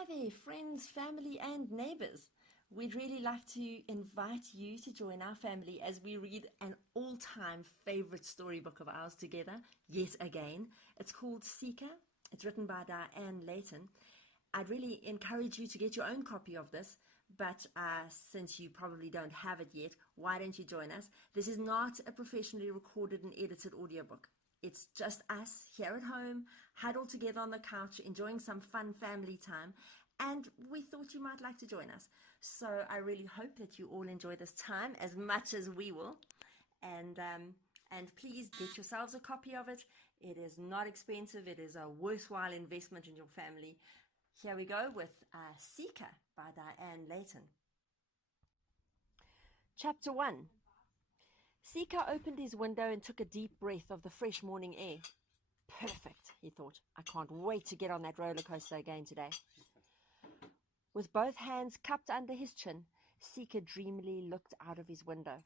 Hi there, friends, family, and neighbors. We'd really like to invite you to join our family as we read an all-time favorite storybook of ours together, yet again. It's called Seeker. It's written by Diane Layton. I'd really encourage you to get your own copy of this, but since you probably don't have it yet, why don't you join us? This is not a professionally recorded and edited audiobook. It's just us here at home, huddled together on the couch, enjoying some fun family time, and we thought you might like to join us. So I really hope that you all enjoy this time as much as we will, and please get yourselves a copy of it. It is not expensive. It is a worthwhile investment in your family. Here we go with Seeker by Diane Layton. Chapter 1. Seeker opened his window and took a deep breath of the fresh morning air. Perfect, he thought. I can't wait to get on that roller coaster again today. With both hands cupped under his chin, Seeker dreamily looked out of his window.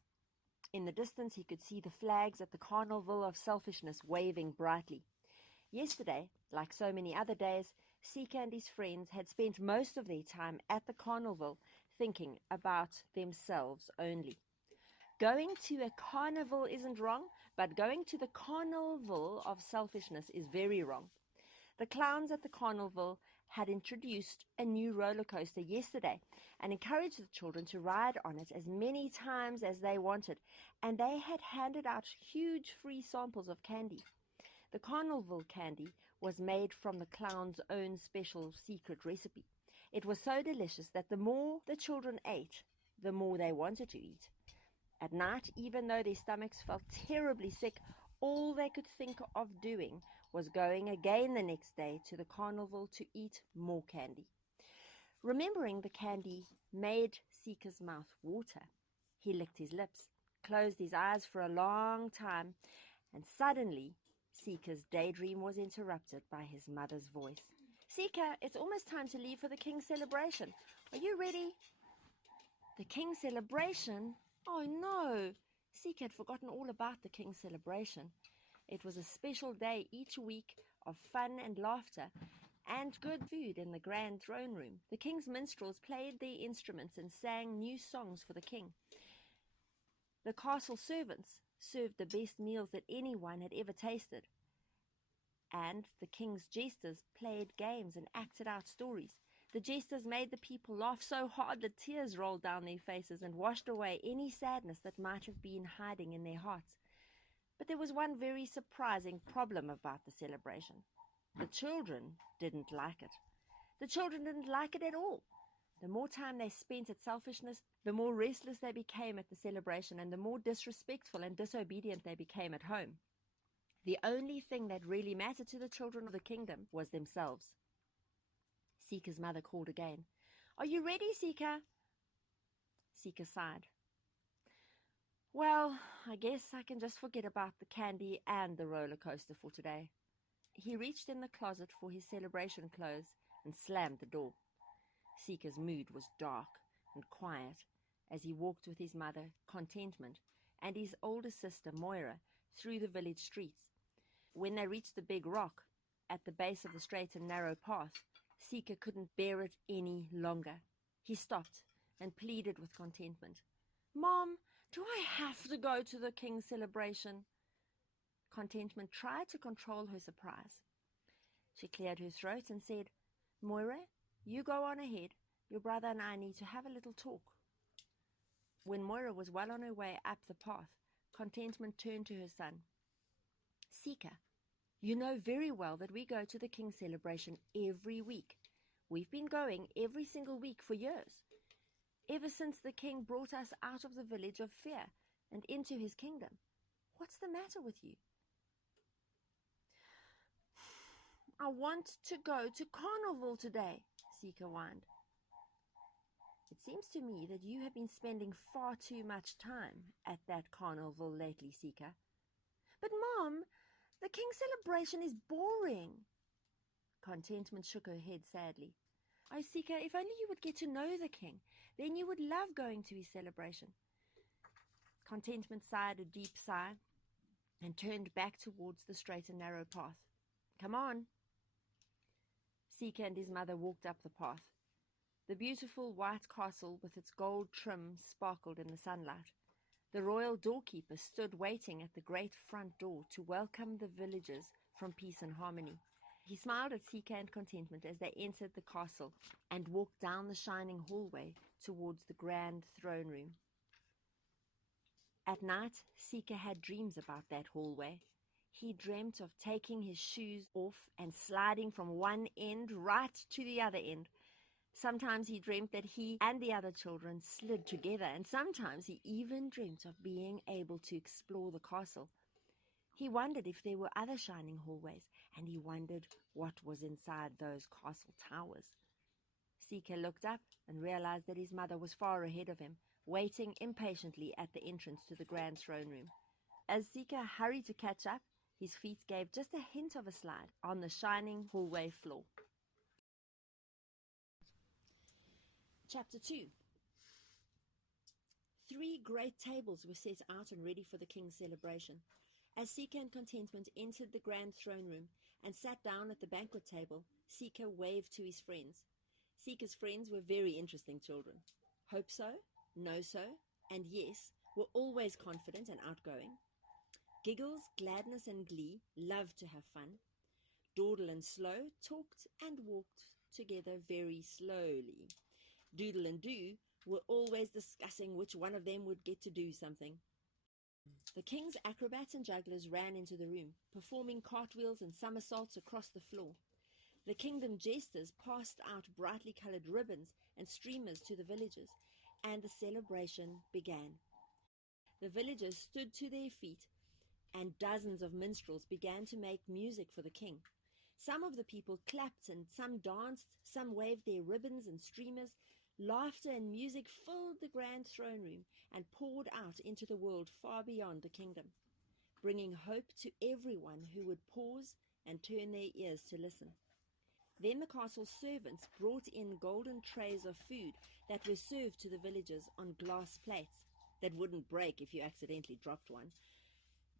In the distance he could see the flags at the Carnival of Selfishness waving brightly. Yesterday, like so many other days, Seeker and his friends had spent most of their time at the carnival thinking about themselves only. Going to a carnival isn't wrong, but going to the Carnival of Selfishness is very wrong. The clowns at the carnival had introduced a new roller coaster yesterday and encouraged the children to ride on it as many times as they wanted, and they had handed out huge free samples of candy. The carnival candy was made from the clown's own special secret recipe. It was so delicious that the more the children ate, the more they wanted to eat. At night, even though their stomachs felt terribly sick, all they could think of doing was going again the next day to the carnival to eat more candy. Remembering the candy made Seeker's mouth water. He licked his lips, closed his eyes for a long time, and suddenly Seeker's daydream was interrupted by his mother's voice. "Seeker, it's almost time to leave for the King's celebration. Are you ready?" The King's celebration? Oh no! Seeker had forgotten all about the King's celebration. It was a special day each week of fun and laughter and good food in the grand throne room. The King's minstrels played their instruments and sang new songs for the King. The castle servants served the best meals that anyone had ever tasted. And the King's jesters played games and acted out stories. The jesters made the people laugh so hard that tears rolled down their faces and washed away any sadness that might have been hiding in their hearts. But there was one very surprising problem about the celebration. The children didn't like it. The children didn't like it at all. The more time they spent at selfishness, the more restless they became at the celebration, and the more disrespectful and disobedient they became at home. The only thing that really mattered to the children of the kingdom was themselves. Seeker's mother called again. "Are you ready, Seeker?" Seeker sighed. "Well, I guess I can just forget about the candy and the roller coaster for today." He reached in the closet for his celebration clothes and slammed the door. Seeker's mood was dark and quiet as he walked with his mother, Contentment, and his older sister, Moira, through the village streets. When they reached the big rock at the base of the straight and narrow path, Seeker couldn't bear it any longer. He stopped and pleaded with Contentment. "Mom, do I have to go to the King's celebration?" Contentment tried to control her surprise. She cleared her throat and said, "Moira, you go on ahead. Your brother and I need to have a little talk." When Moira was well on her way up the path, Contentment turned to her son. "Seeker, you know very well that we go to the King's celebration every week. We've been going every single week for years, ever since the King brought us out of the village of fear and into his kingdom. What's the matter with you?" "I want to go to carnival today," Seeker whined. "It seems to me that you have been spending far too much time at that carnival lately, Seeker." "But Mom, the King's celebration is boring." Contentment shook her head sadly. "Oh, Seeker, if only you would get to know the King. Then you would love going to his celebration." Contentment sighed a deep sigh and turned back towards the straight and narrow path. "Come on." Seeker and his mother walked up the path. The beautiful white castle with its gold trim sparkled in the sunlight. The royal doorkeeper stood waiting at the great front door to welcome the villagers from peace and harmony. He smiled at Seeker and Contentment as they entered the castle and walked down the shining hallway towards the grand throne room. At night, Seeker had dreams about that hallway. He dreamt of taking his shoes off and sliding from one end right to the other end. Sometimes he dreamt that he and the other children slid together, and sometimes he even dreamt of being able to explore the castle. He wondered if there were other shining hallways, and he wondered what was inside those castle towers. Seeker looked up and realized that his mother was far ahead of him, waiting impatiently at the entrance to the grand throne room. As Seeker hurried to catch up, his feet gave just a hint of a slide on the shining hallway floor. Chapter 2. 3 great tables were set out and ready for the king's celebration. As Seeker and Contentment entered the grand throne room and sat down at the banquet table, Seeker waved to his friends. Seeker's friends were very interesting children. Hope so, know so, and yes were always confident and outgoing. Giggles, gladness, and glee loved to have fun. Dawdle and Slow talked and walked together very slowly. Doodle and Do were always discussing which one of them would get to do something. The king's acrobats and jugglers ran into the room, performing cartwheels and somersaults across the floor. The kingdom jesters passed out brightly colored ribbons and streamers to the villagers, and the celebration began. The villagers stood to their feet, and dozens of minstrels began to make music for the king. Some of the people clapped and some danced, some waved their ribbons and streamers. Laughter and music filled the grand throne room and poured out into the world far beyond the kingdom, bringing hope to everyone who would pause and turn their ears to listen. Then the castle servants brought in golden trays of food that were served to the villagers on glass plates that wouldn't break if you accidentally dropped one.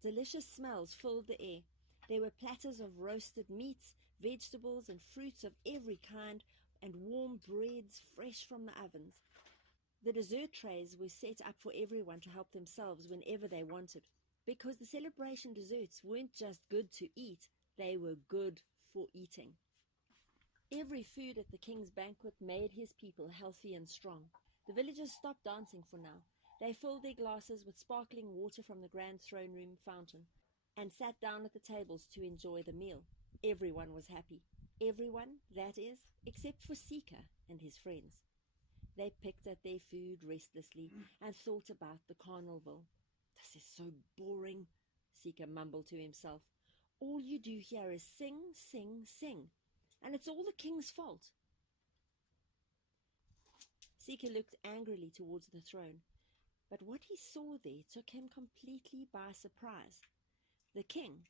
Delicious smells filled the air. There were platters of roasted meats, vegetables, and fruits of every kind, and warm breads fresh from the ovens. The dessert trays were set up for everyone to help themselves whenever they wanted, because the celebration desserts weren't just good to eat, they were good for eating. Every food at the king's banquet made his people healthy and strong. The villagers stopped dancing for now. They filled their glasses with sparkling water from the grand throne room fountain and sat down at the tables to enjoy the meal. Everyone was happy. Everyone, that is, except for Seeker and his friends. They picked at their food restlessly and thought about the carnival. "This is so boring," Seeker mumbled to himself. "All you do here is sing, sing, sing, and it's all the king's fault." Seeker looked angrily towards the throne, but what he saw there took him completely by surprise. The king,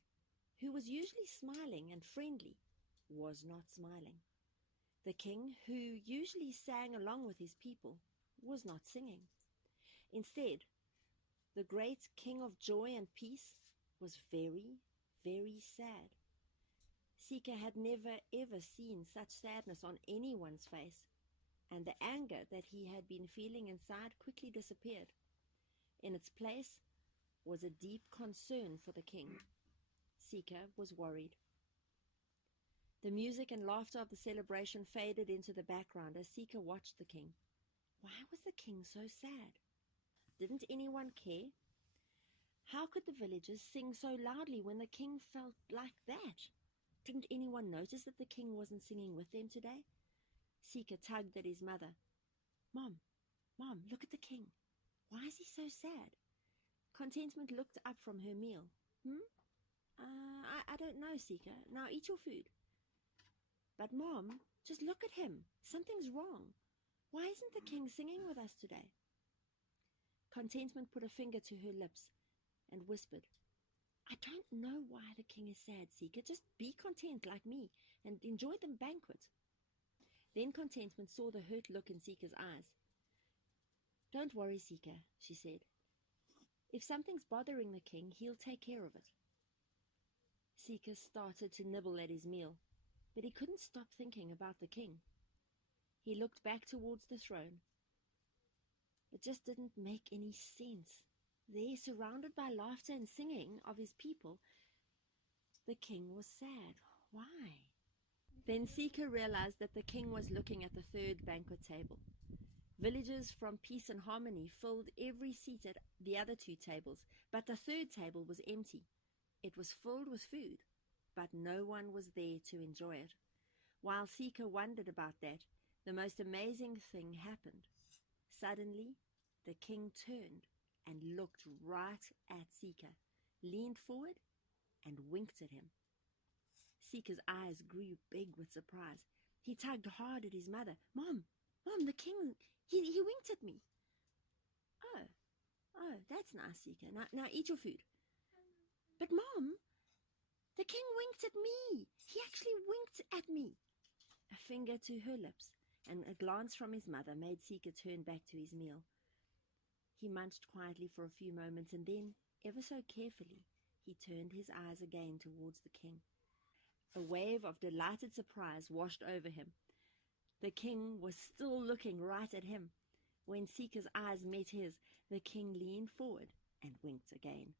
who was usually smiling and friendly, was not smiling. The king, who usually sang along with his people, was not singing. Instead, the great king of joy and peace was very, very sad. Seeker had never ever seen such sadness on anyone's face, and the anger that he had been feeling inside quickly disappeared. In its place was a deep concern for the king. Seeker was worried. The music and laughter of the celebration faded into the background as Seeker watched the king. Why was the king so sad? Didn't anyone care? How could the villagers sing so loudly when the king felt like that? Didn't anyone notice that the king wasn't singing with them today? Seeker tugged at his mother. Mom, look at the king. Why is he so sad?" Contentment looked up from her meal. I don't know, Seeker. Now eat your food." "But Mom, just look at him. Something's wrong. Why isn't the king singing with us today?" Contentment put a finger to her lips and whispered, "I don't know why the king is sad, Seeker. Just be content like me and enjoy the banquet." Then Contentment saw the hurt look in Seeker's eyes. "Don't worry, Seeker," she said. "If something's bothering the king, he'll take care of it." Seeker started to nibble at his meal. but he couldn't stop thinking about the king. He looked back towards the throne. It just didn't make any sense. There, surrounded by laughter and singing of his people, the king was sad. Why? Then Sika realized that the king was looking at the third banquet table. Villagers from Peace and Harmony filled every seat at the other two tables, but the third table was empty. It was filled with food, but no one was there to enjoy it. While Sika wondered about that, the most amazing thing happened. Suddenly, the king turned and looked right at Sika, leaned forward, and winked at him. Sika's eyes grew big with surprise. He tugged hard at his mother. Mom, the king, he winked at me. Oh, that's nice, Sika. Now eat your food. But Mom, the king winked at me. He actually winked at me. A finger to her lips and a glance from his mother made Sika turn back to his meal. He munched quietly for a few moments and then, ever so carefully, he turned his eyes again towards the king. A wave of delighted surprise washed over him. The king was still looking right at him. When Sika's eyes met his, the king leaned forward and winked again.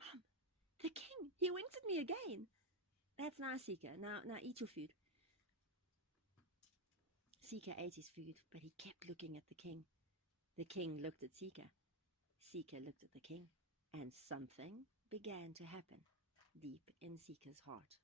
Mom, the king, he winked at me again. That's nice, Sika. Now eat your food. Sika ate his food, but he kept looking at the king. The king looked at Sika. Sika looked at the king, and something began to happen deep in Sika's heart.